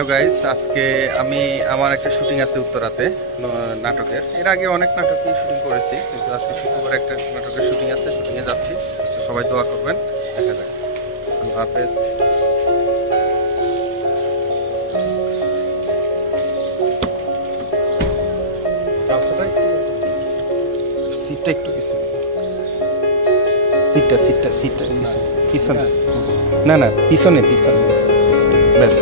Hello guys, আজকে আমার একটা শুটিং আছে উত্তরাতে নাটকের। এর আগে অনেক নাটকই শুটিং করেছি, কিন্তু আজকে শুক্রবার একটা নাটকের শুটিং আছে, শুটিংয়ে যাচ্ছি। তো সবাই দোয়া করবেন, দেখা যাক। আল্লাহ হাফেজ। সিটটা একটু সিটটা পিছনে, না পিছনে ব্যাস।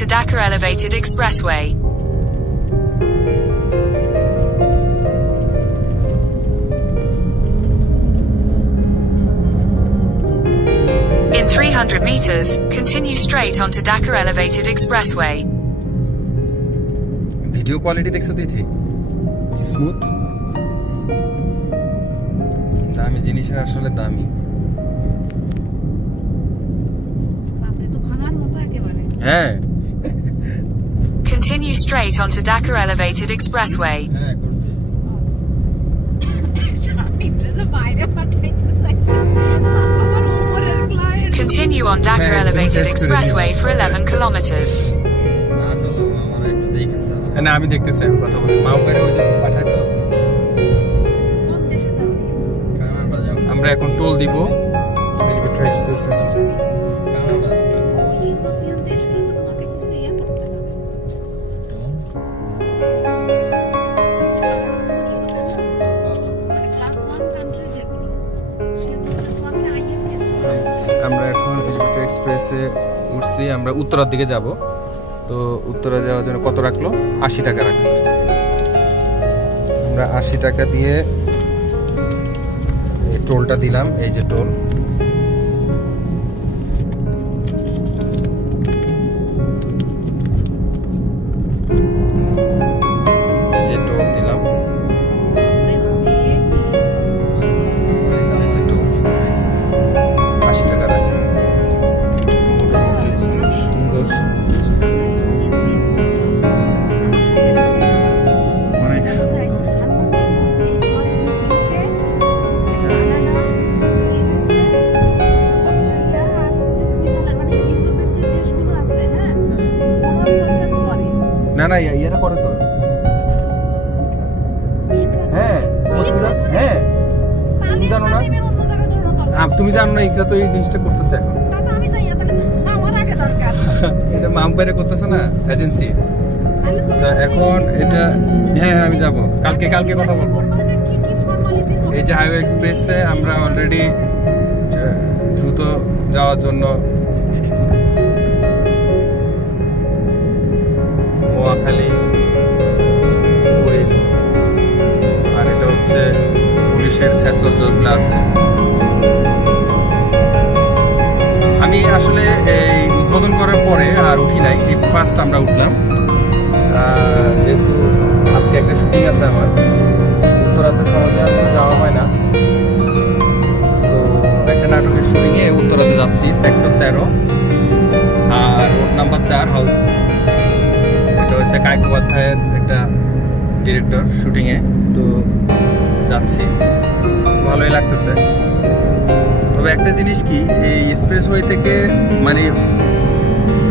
To Dhaka Elevated Expressway. In 300 meters, continue straight onto Dhaka Elevated Expressway. Video quality দেখছো দিদি, স্মুথ। দামি জিনিসের আসলে দামি। বাপরে, তো ভাঙার মতো একেবারে। হ্যাঁ, Continue straight onto Dhaka Elevated Expressway. হ্যাঁ করছি। Continue on Dhaka Elevated Expressway for 11 kilometers. না আমি দেখতেছি, আমি কথা বলি। মাও করে ওই যে পাঠায় তো। আমরা এখন টোল দিব এলিভেটর এক্সপ্রেসে। আমরা এখন এলিভেটর এক্সপ্রেসে উঠছি, আমরা উত্তরার দিকে যাব। তো উত্তরা যাওয়ার জন্য কত রাখলো? 80 টাকা রাখছি। আমরা 80 টাকা দিয়ে এই টোলটা দিলাম, এই যে টোল। এই যে টোল দিলাম, এই যে টোল 80 টাকা রাখছি। সুন্দর, অনেক সুন্দর। না ইয়েরা করে তো। হ্যাঁ হ্যাঁ, তুমি জানো না, তুমি জানো না, ইকরা তো এই জিনিসটা করতেছে এখন। এটা মামবারে করতেছে না এজেন্সি। এখন এটা, হ্যাঁ আমি যাব কালকে কথা বলবো। এই যে হাইওয়ে এক্সপ্রেসে আমরা অলরেডি দ্রুত যাওয়ার জন্য নোয়াখালী, কুড়িল, আর এটা হচ্ছে পুলিশের সেসর যেগুলো আছে। আমি আসলে এই উদ্বোধন করার পরে আর উঠি নাই, ফার্স্ট আমরা উঠলাম। যেহেতু আজকে একটা শুটিং আছে আমার, উত্তরাতে সহজে আসলে যাওয়া হয় না। তো একটা নাটকের শুটিংয়ে উত্তরাতে যাচ্ছি, সেক্টর 13 আর রোড নাম্বার 4, হাউস 2। এটা হচ্ছে কায়কোপাধ্যায়ের একটা ডিরেক্টর শুটিংয়ে। তো যাচ্ছি, ভালোই লাগতেছে। তবে একটা জিনিস কি, এই এক্সপ্রেসওয়ে থেকে মানে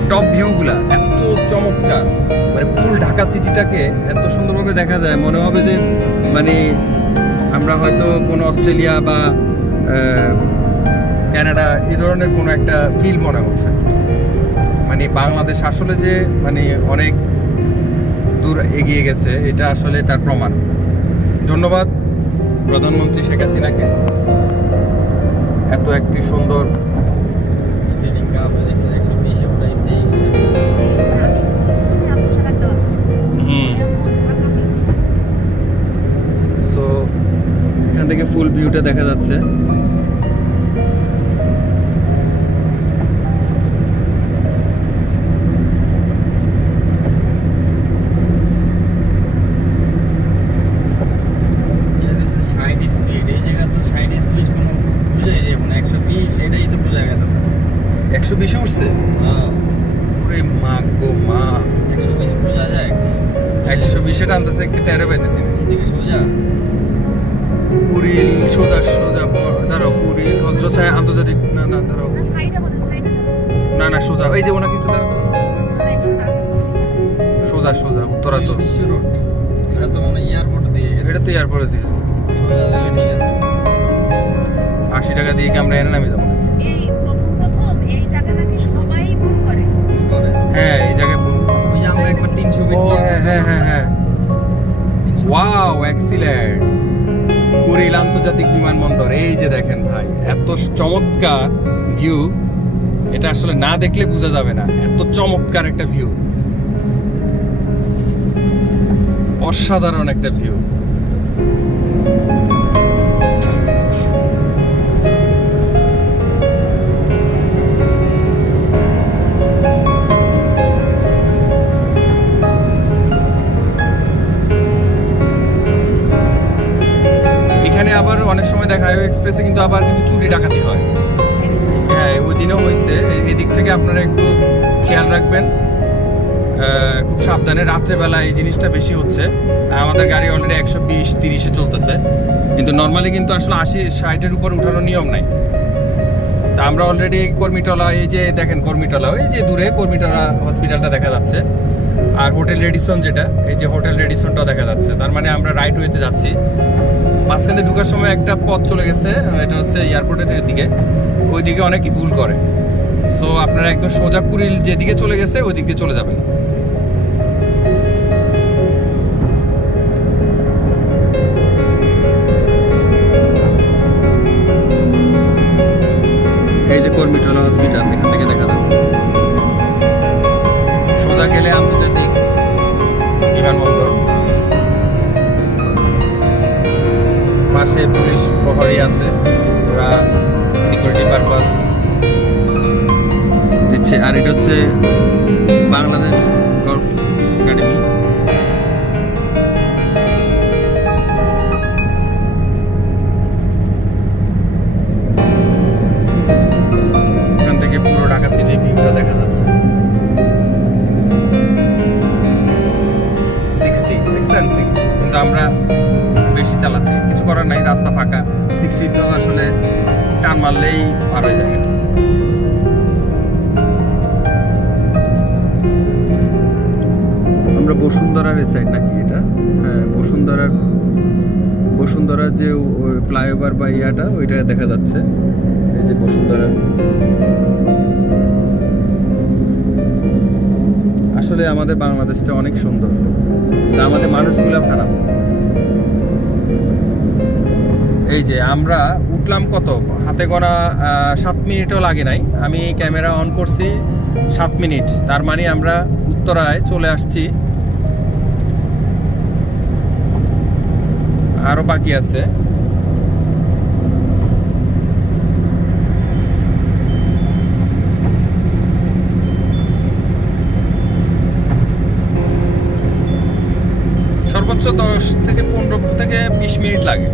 টপ ভিউগুলা এত চমৎকার, মানে ফুল ঢাকা সিটিটাকে এত সুন্দরভাবে দেখা যায়, মনে হবে যে মানে আমরা হয়তো কোনো অস্ট্রেলিয়া বা কানাডা এই ধরনের কোনো একটা ফিল মনে হচ্ছে। মানে বাংলাদেশ আসলে যে মানে অনেক দূর এগিয়ে গেছে, এটা আসলে তার প্রমাণ। ধন্যবাদ প্রধানমন্ত্রী শেখ হাসিনাকে এত একটি সুন্দর স্টেডিং কাপ দেখছেন 120 উঠাইছি সো এখান থেকে ফুল ভিউটা দেখা যাচ্ছে। স্পিড এই জায়গা তো 60 স্পিড কোনো বুঝাই যাবে না, 120 এটাই তো বুঝা গেছে স্যার। 120 উঠছে, হ্যাঁ ওরে মা গো মা, 120 বুঝা যায় 120 এটা আনতেছে একটা টেরে পাইতেছি না। কোন দিকে সোজা কুড়িল সোজা সোজা দাঁড়াও, কুড়িল হজরত শাহ আন্তর্জাতিক, না না দাঁড়াও, না না সোজা, এই যে ওনাকে একটু দাঁড়াও তো। সোজা সোজা উত্তরা তো, বিশ্ব রোড, এটা তো মানে এয়ারপোর্ট দিয়ে গেছে, এটা তো এয়ারপোর্টে দিয়ে সোজা গেলে ঠিক আছে। 80 টাকা দিয়ে কি আমরা এনে নামি যাবো না? এই প্রথম এই জায়গা নাকি সবাই ভুল করে। পরে হ্যাঁ এই জায়গায় ওই যে আমরা একবার 300 ও ফিট হ্যাঁ হ্যাঁ হ্যাঁ হ্যাঁ, ওয়াও এক্সিলেন্ট, কুড়িল আন্তর্জাতিক বিমানবন্দর। এই যে দেখেন ভাই, এত চমৎকার ভিউ, এটা আসলে না দেখলে বোঝা যাবে না, এত চমৎকার একটা ভিউ, অসাধারণ একটা ভিউ। এখানে আবার অনেক সময় দেখা হয় এক্সপ্রেসে কিন্তু আবার কিন্তু চুরি ডাকাতি হয়। হ্যাঁ ওই দিনও হয়েছে। এদিক থেকে আপনারা একটু খেয়াল রাখবেন, খুব সাবধানে। রাত্রেবেলা এই জিনিসটা বেশি হচ্ছে। আমাদের গাড়ি অলরেডি 120-30-এ চলতেছে, কিন্তু নর্মালি কিন্তু আসলে 80-60-এর উপর উঠানোর নিয়ম নাই। তা আমরা অলরেডি কর্মীটলা, এই যে দেখেন কর্মীটলা, ওই যে দূরে কর্মীটলা হসপিটালটা দেখা যাচ্ছে, আর হোটেল রেডিসন যেটা, এই যে হোটেল রেডিসনটাও দেখা যাচ্ছে। তার মানে আমরা রাইট ওয়েতে যাচ্ছি। মাঝখানে ঢোকার সময় একটা পথ চলে গেছে, এটা হচ্ছে এয়ারপোর্টের দিকে, ওই দিকে অনেকেই ভুল করে। সো আপনারা একদম সোজা কুড়িল যেদিকে চলে গেছে ওই দিক দিয়ে চলে যাবেন। এই যে কর্মীটলা হসপিটাল এখান থেকে দেখা যাচ্ছে। সোজা গেলে আন্তর্জাতিক বিমানবন্দর, পাশে পুলিশ প্রহরী আছে, ওরা সিকিউরিটি পারপাস দিচ্ছে। আর এটা হচ্ছে বাংলাদেশ গলফ একাডেমি। এখান থেকে পুরো ঢাকা সিটি ভিউটা দেখা যাচ্ছে। 60 দেখছেন, 60, কিন্তু আমরা বেশি চালাচ্ছি, কিছু করার নাই, রাস্তা ফাঁকা। 60 তো আসলে টান মারলেই পার হয়ে যায়। আমরা বসুন্ধরার এই সাইড নাকি এটা? হ্যাঁ বসুন্ধরার যে ফ্লাইওভার বা ইয়াটা, ওইটা দেখা যাচ্ছে। এই যে বসুন্ধরা, আসলে আমাদের বাংলাদেশটা অনেক সুন্দর, আমাদের মানুষগুলো খারাপ। এই যে আমরা উঠলাম কত, হাতে গোনা 7 মিনিটও লাগে নাই। আমি ক্যামেরা অন করছি 7 মিনিট, তার মানে আমরা উত্তরায় চলে আসছি। আরো বাকি আছে। সর্বোচ্চ 10 থেকে 15 থেকে 20 মিনিট লাগে,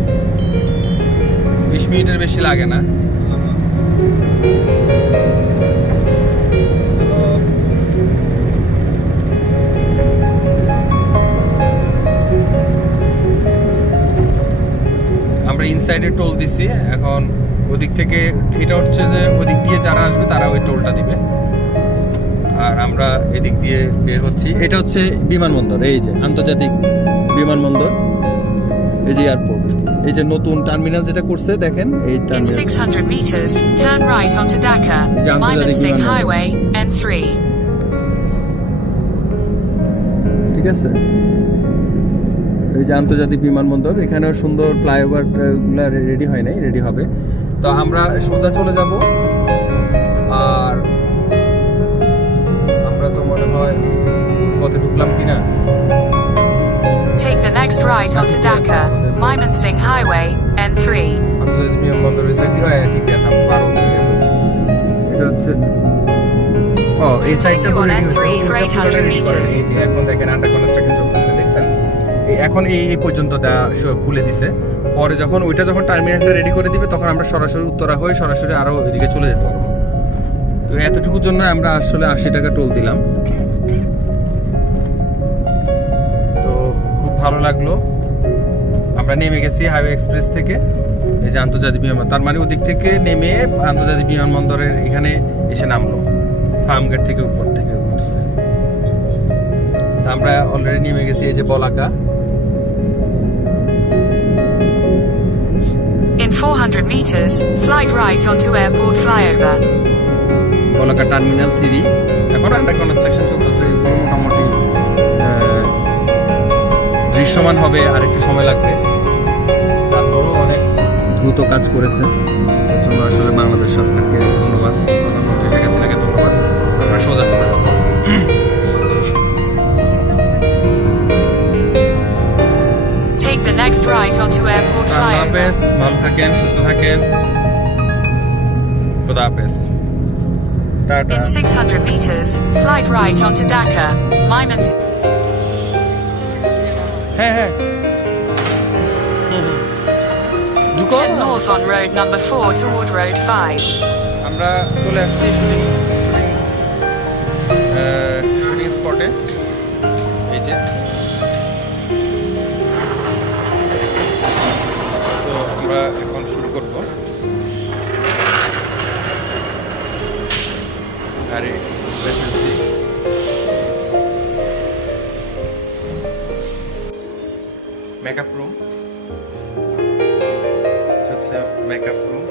20 মিনিটের বেশি লাগে না। আমরা ইনসাইডে টোল দিছি, এখন ওদিক থেকে, এটা হচ্ছে যে ওদিক দিয়ে যারা আসবে তারা ওই টোলটা দিবে, আর আমরা এদিক দিয়ে বের হচ্ছি। এটা হচ্ছে বিমানবন্দর, এই যে আন্তর্জাতিক বিমানবন্দর, এই যে এয়ারপোর্ট, এই যে নতুন টার্মিনাল যেটা করছে দেখেন, এই In terminal. 600 meters, turn right onto Dhaka, Janto Jadi Mymensingh Gimana? Highway, N3. ঠিক আছে। এই যে আন্তর্জাতিক বিমানবন্দর, এখানেও সুন্দর ফ্লাইওভার গুলা রেডি হয় নাই, রেডি হবে। তো আমরা সোজা চলে যাব। আর আমরা তো মনে হয় পথে ঢুকলাম কিনা। Take the next right onto Dhaka, Mymensingh Highway, N3. আন্তর্জাতিক বিমানবন্দরের সাইড দিয়ে, হ্যাঁ ঠিক আছে, আমি পারবো। এটা হচ্ছে এই সাইডটা তো রেডি হয়েছে, Continue on N3 for 800 meters. এই যে এখন দেখেন আন্ডার কনস্ট্রাকশন চলতেছে, দেখছেন? এখন এই পর্যন্ত খুলে দিছে। পরে যখন টার্মিনালটা রেডি করে দিবে, তখন আমরা সরাসরি উত্তরা হয়ে সরাসরি আরো ওইদিকে চলে যেতে পারবো। তো এতটুকুর জন্য আমরা আসলে 80 টাকা টোল দিলাম। তো খুব ভালো লাগলো। আমরা নেমে গেছি হাইওয়ে এক্সপ্রেস থেকে, এই যে আন্তর্জাতিক বিমানবন্দর, তার মানে ওদিক থেকে নেমে আন্তর্জাতিক বিমানবন্দরের এখানে এসে নামলো, ফার্ম গেট থেকে উপর থেকে উঠছে। তা আমরা অলরেডি নেমে গেছি এই যে বলাকা। In 400 meters, slide right onto airport flyover. Balaka terminal 3 এখন আন্ডার কনস্ট্রাকশন চলতেছে। এগুলো মোটামুটি দৃশ্যমান হবে, আর একটু সময় লাগবে। তারপরেও অনেক দ্রুত কাজ করেছে, এর জন্য আসলে বাংলাদেশ সরকারকে ধন্যবাদ, প্রধানমন্ত্রী শেখ হাসিনাকে ধন্যবাদ। আমরা সোজা চলে যাব। Take the next right onto airport Allah flyover. হাফেজ, ভালো থাকেন, সুস্থ থাকেন, খোদা হাফেজ, tata. In 600 meters, slide right onto Dhaka, Mymensingh. হ্যাঁ ঢুকো। Head north on road number 4 toward road 5. আমরা চলে আসছি শুটিং স্পটে। এই যে তো আমরা এখন শুরু করব। গাড়ি ফেলছি। মেকআপ রুম, আচ্ছা মেকআপ রুম।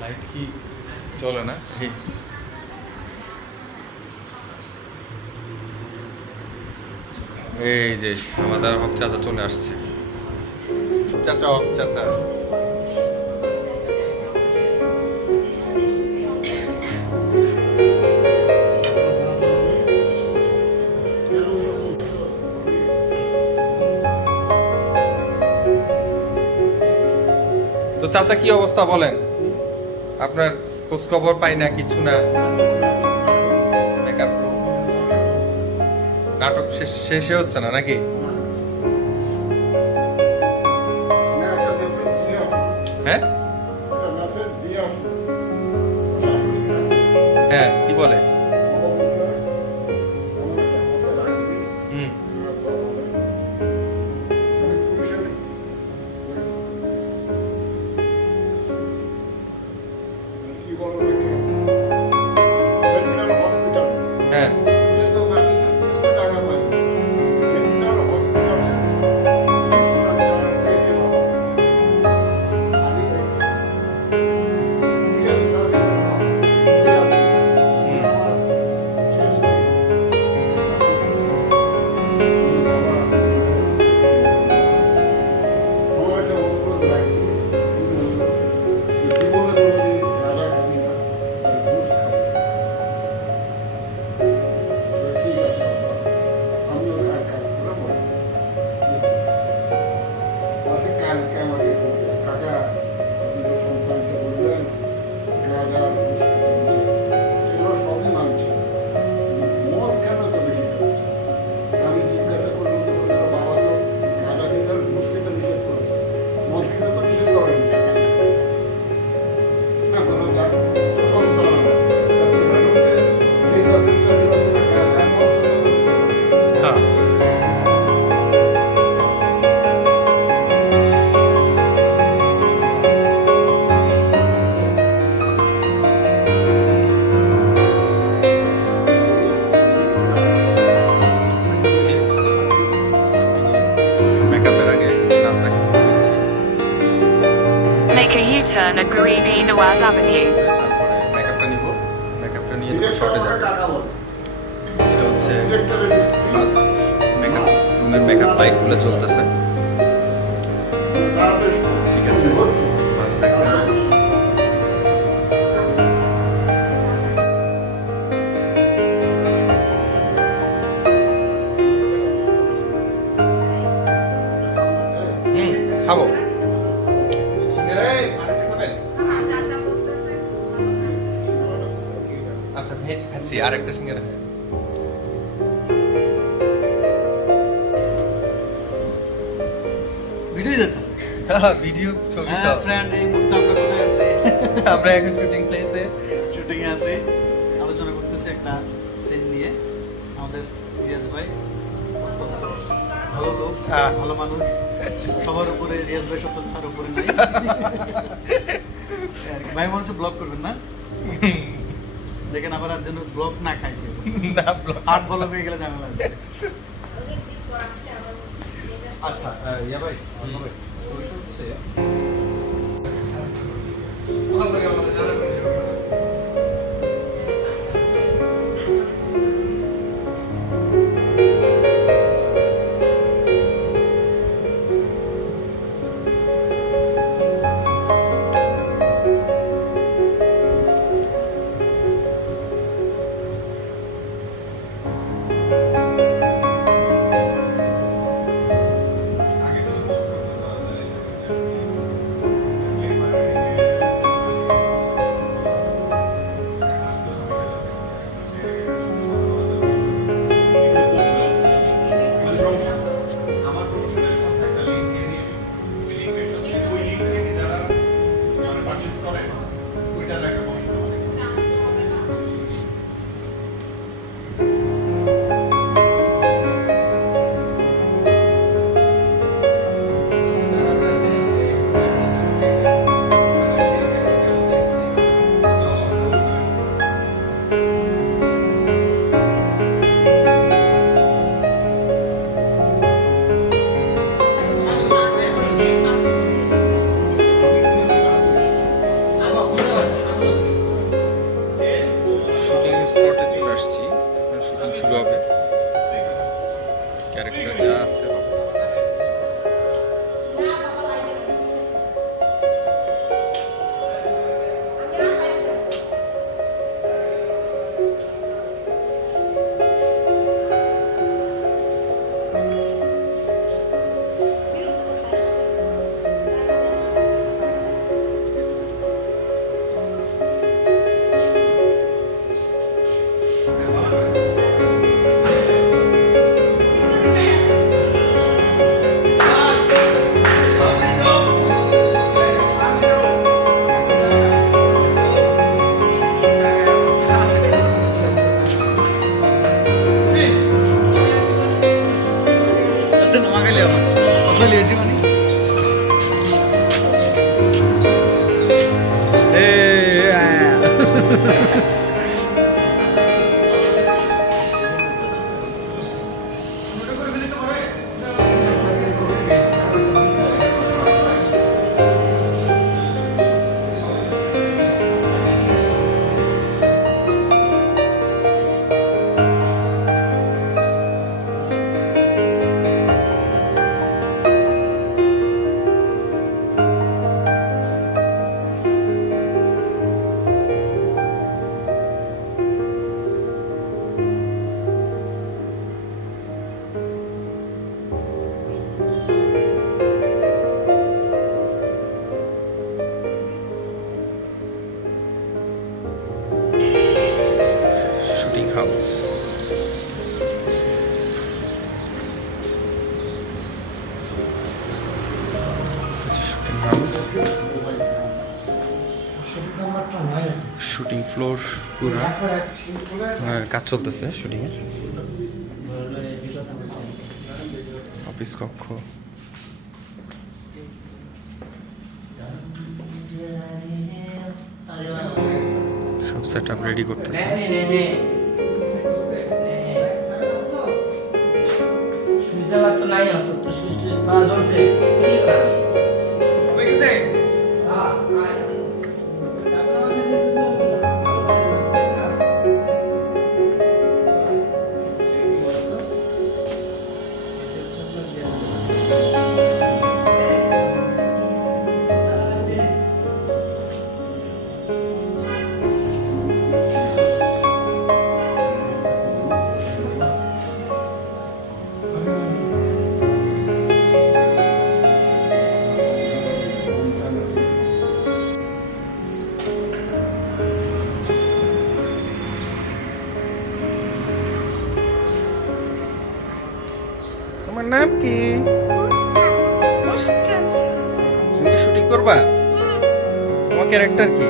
লাইট কি চলে না? এই যে আমাদের হক চাচা চলে আসছে। চাচা হক চাচা, তো চাচা কি অবস্থা বলেন? আপনার খোঁজ খবর পাই না, কিছু না। মেকআপ রুম, নাটক শেষে হচ্ছে না নাকি? হ্যাঁ হ্যাঁ, কি বলে? হুম, হ্যাঁ turn at Garibi Nawaz Avenue. তারপরে মেকআপটা নিব, মেকআপটা নিয়ে শর্টে যাব। এটা হচ্ছে ফার্স্ট মেকআপ রুমের মেকআপ লাইটগুলো চলতেছে। ঠিক আছে, ভালো থাকবেন। খাবো আচ্ছা, হ্যাঁ খাচ্ছি, আর একটা সিঙ্গারা। ভিডিও যাচ্ছে ভিডিও ছবি হ্যাঁ সব। ফ্রেন্ড, এই মুহূর্তে আমরা কোথায় আছি? আমরা এখন শুটিং প্লেসে শুটিং এ আছি, আলোচনা করতেছি একটা সিন নিয়ে। আমাদের রিয়াজ ভাই অত্যন্ত ভালো লোক, হ্যাঁ। ভালো মানুষ, সবার উপরে রিয়াজ ভাই সত্য তার উপরে নাই। ভাই মনে হচ্ছে ব্লগ করবেন না, দেখেন আবার আর যেন ব্লগ না খাই কেউ। না ব্লগ আট বলক হয়ে গেলে ঝামেলা আছে। আচ্ছা ইয়া ভাই স্টোরিটা হচ্ছে আমার প্রমোশনের সাথে একটা লিঙ্ক দিয়ে দিই, ওই লিঙ্কের সাথে ওই লিঙ্ক থেকে যারা মানে পারচেজ করে ওইটার একটা কমিশন হবে। শুটিং স্পটে চলে আসছি, শুটিং শুরু হবে। ক্যারেক্টার যা আছে নোয়াখালী আমার আসলে এসি মানে shooting house. Shooting house, shooting floor পুরো কাজ চলতেছে শুটিং এর। অফিস কক্ষ, সব সেট আপ রেডি করতেছে। তো নাই তো সুইচ পাওয়া যাচ্ছে নাম কি? তুমি কি শুটিং করবা? তোমার ক্যারেক্টার কি?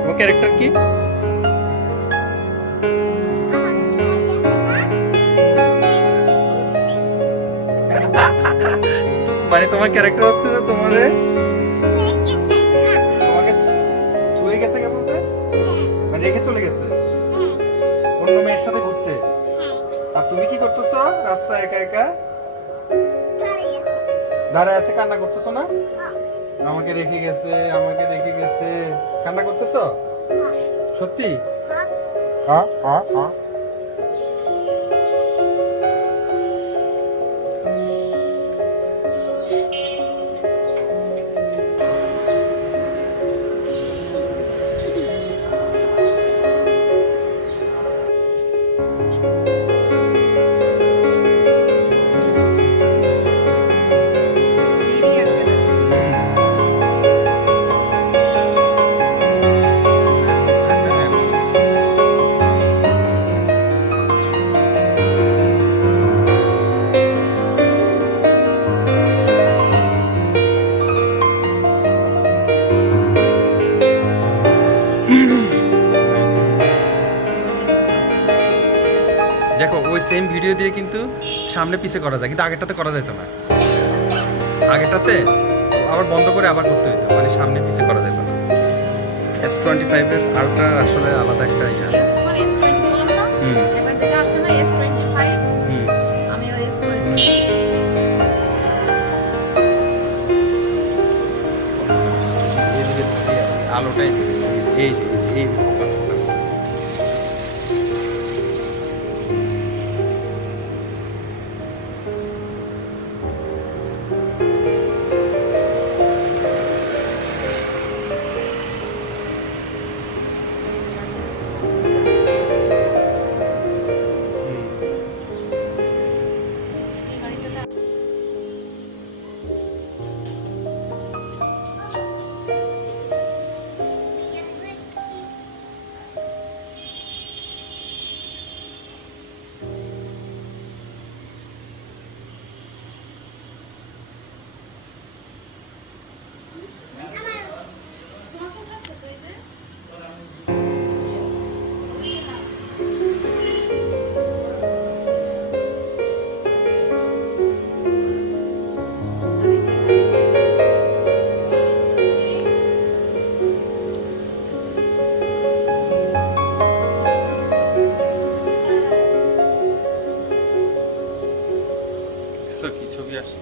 তোমার ক্যারেক্টার কি? মানে তোমার ক্যারেক্টার হচ্ছে যে তোমাকে থুয়ে গেছে কে বলতে? মানে রেখে চলে গেছে অন্য মেয়ের সাথে ঘুরতে। আর তুমি কি করতেছো রাস্তায় একা একা দাঁড়ায় আছে, কান্না করতেছো না? আমাকে রেখে গেছে, আমাকে রেখে গেছে, কান্না করতেছো সত্যি? হ্যাঁ হ্যাঁ হ্যাঁ। দেখো ওই সেম ভিডিও দিয়ে কিন্তু সামনে পিছে করা যায়, কিন্তু আগেরটাতে করা যেত না। আগেরটাতে আবার বন্ধ করে আবার করতে হতো, মানে সামনে পিছে করা যেত না। S25 এর আলট্রা আসলে আলাদা একটা ইয়া। এটা তোমার S21 না? হুম। এবার যেটা আসছে না S25, হুম। আমি ওই S20 এদিকে ধরে আলোটাই এই যে এই ফোকাসটা। এই গাড়িটাতে তোমার কোন আছে তো এই যে কি ছবি আসে?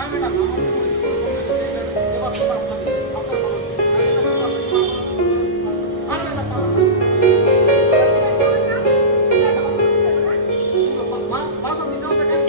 না ম্যাডাম, আমার কোনো কিছু করতে হবে না। এবার তো আপনাকে আপনার ভালো হচ্ছে। মা বাবা মিশাও দেখেন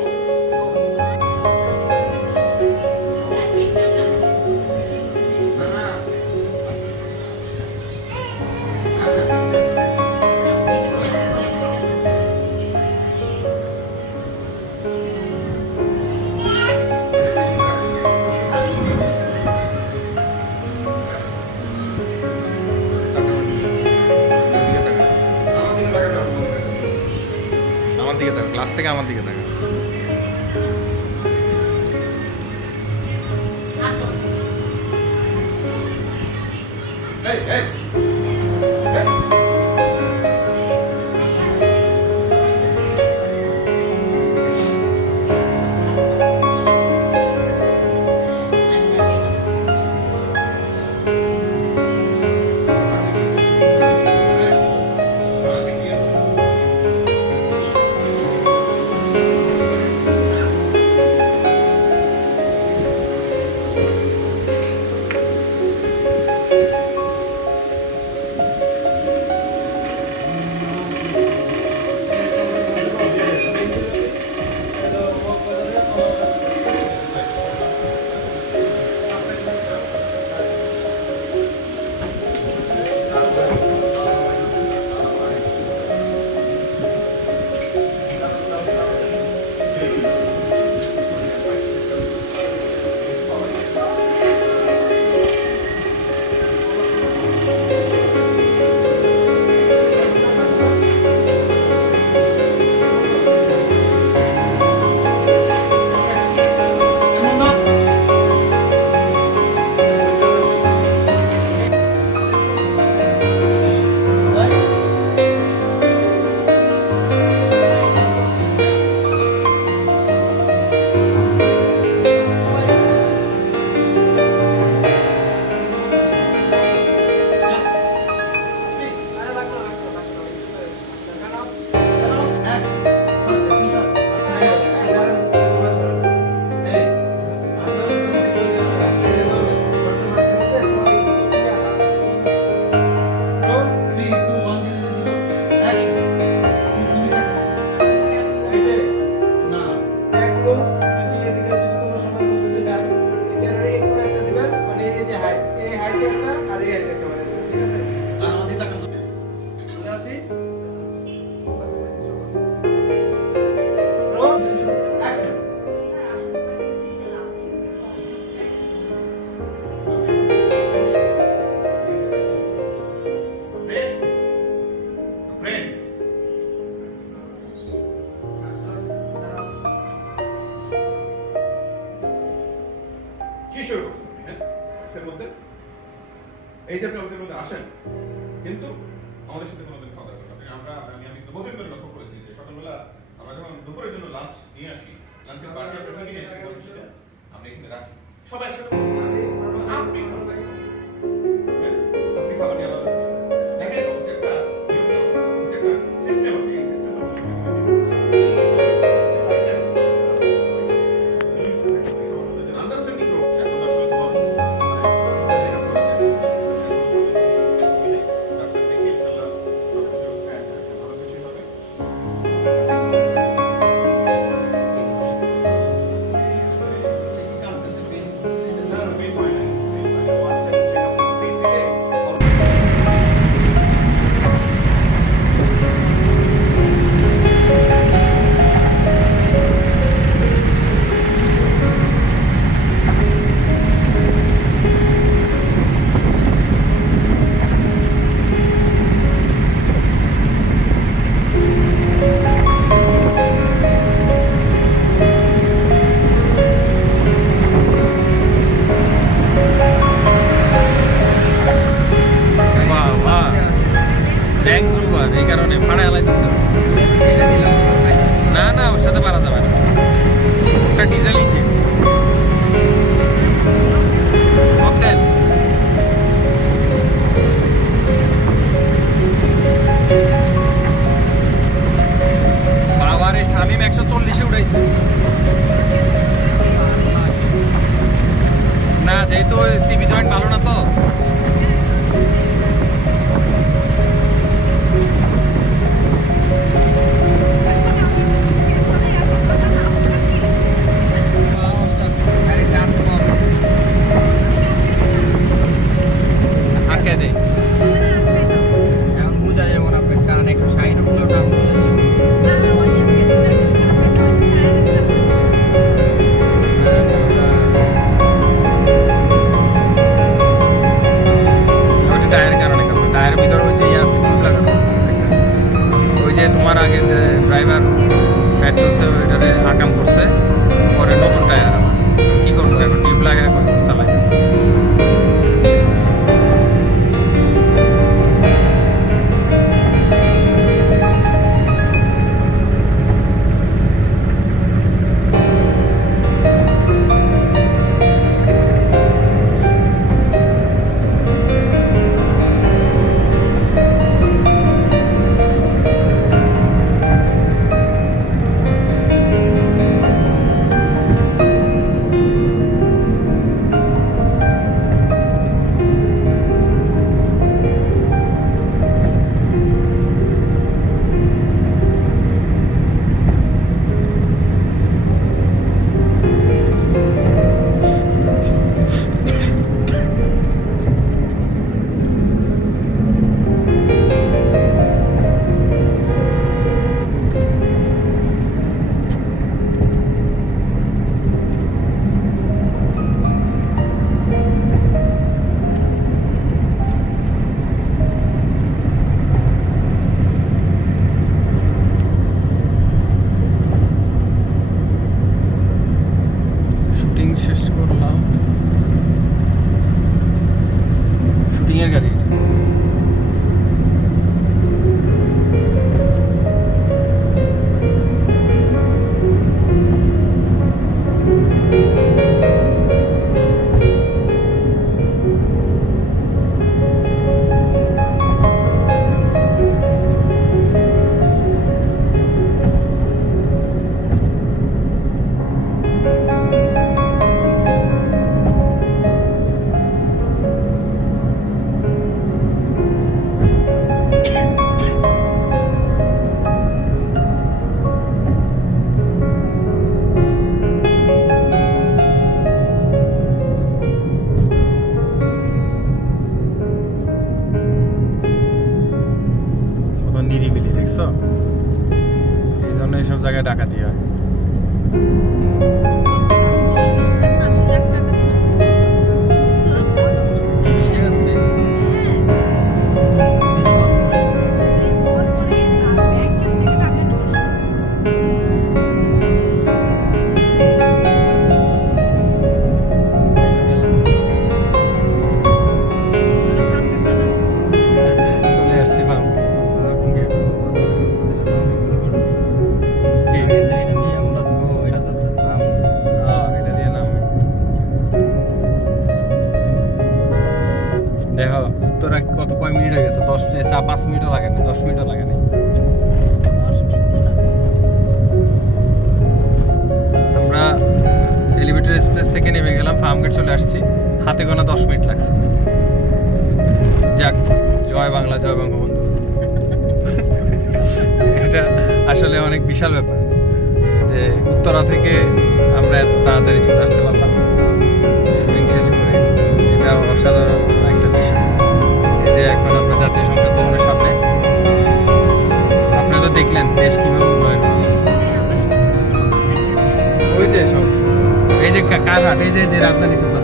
আমার দিকে তাকা, ক্লাস থেকে আমার দিকে তাকা। এই এই চলে আসি ফ্রেন্ড কি শুরু করছেন আপনি, হ্যাঁ অফিসের মধ্যে? এই যে আপনি অফিসের মধ্যে আসেন কিন্তু আমাদের সাথে কোনোদিন খাওয়া দাওয়া করেন না। আমি তো বহুদিন ধরে লক্ষ্য করেছি যে সকালবেলা আমরা যখন দুপুরের জন্য লাঞ্চ নিয়ে আসি, লাঞ্চের পার্টি আমরা নিয়ে এসে অফিসে আমরা এখানে রাখি সবাই একসাথে বসে খাই। আপনি খাবেন না কেন? হ্যাঁ? আপনি খাবার নিয়ে আলাদা করেন। দেখেন অফিসে একটা নিয়ম দেওয়া আছে, অফিসে একটা সিস্টেম আছে, এই সিস্টেমটা আন্ডারস্ট্যান্ডিং এখন আসলে তোমার কাছে কাজ করা যায়। ডাক্তার থেকে ইনশাআল্লাহ সবকিছু ভালো কিছুই হবে। কি কাম করতেছে পেন না, না, পেন হয় নাই। পেন হয় নাই। যেহেতু সিবি জয়েন্ট ভালো না তো আটকে দেয়। এখন বোঝা যাবে না আপনার টান একটু সাইড হলেও টান বোঝা যাবে। ওটা টায়ারের কারণে কারণ টায়ারের ভিতরে ওই যে ইয়ে আছে টিউব লাগানো একটা। ওই যে তোমার আগে ড্রাইভার ফ্যাট করছে ওইটারে আকাম করছে পরে নতুন টায়ার আবার কি করবো এখন টিউব লাগায় এখন চালাইতেছে। শুটিং শেষ করলাম শুটিং এর গাড়ি এটা। কত নিরিবিলি দেখছো এই জন্য এইসব জায়গায় ডাকাতি হয়। এই জায়গাতে চলে আসছি ফার্ম এটা দিয়ে নামবে। দেখো তোরা কত কয় মিনিট হয়ে গেছে 5 মিনিটও লাগে না 10 মিনিটও লাগে না। আমরা এলিভেটর এক্সপ্রেস থেকে নেমে গেলাম ফার্মগেট চলে আসছি হাতে গোনা 10 মিনিট লাগছে। যাক জয় বাংলা জয় বঙ্গবন্ধু। এটা আসলে অনেক বিশাল ব্যাপার যে উত্তরা থেকে আমরা এত তাড়াতাড়ি চলে আসতে পারলাম শুটিং শেষ করে। এটা অসাধারণ একটা বিষয়। এই যে এখন আমরা জাতীয় সংসদ ভবনের সামনে আপনারা তো দেখলেন দেশ কিভাবে উন্নয়ন হচ্ছে। ওই যে সব এই যে কারহাট এই যে রাজধানী সুপার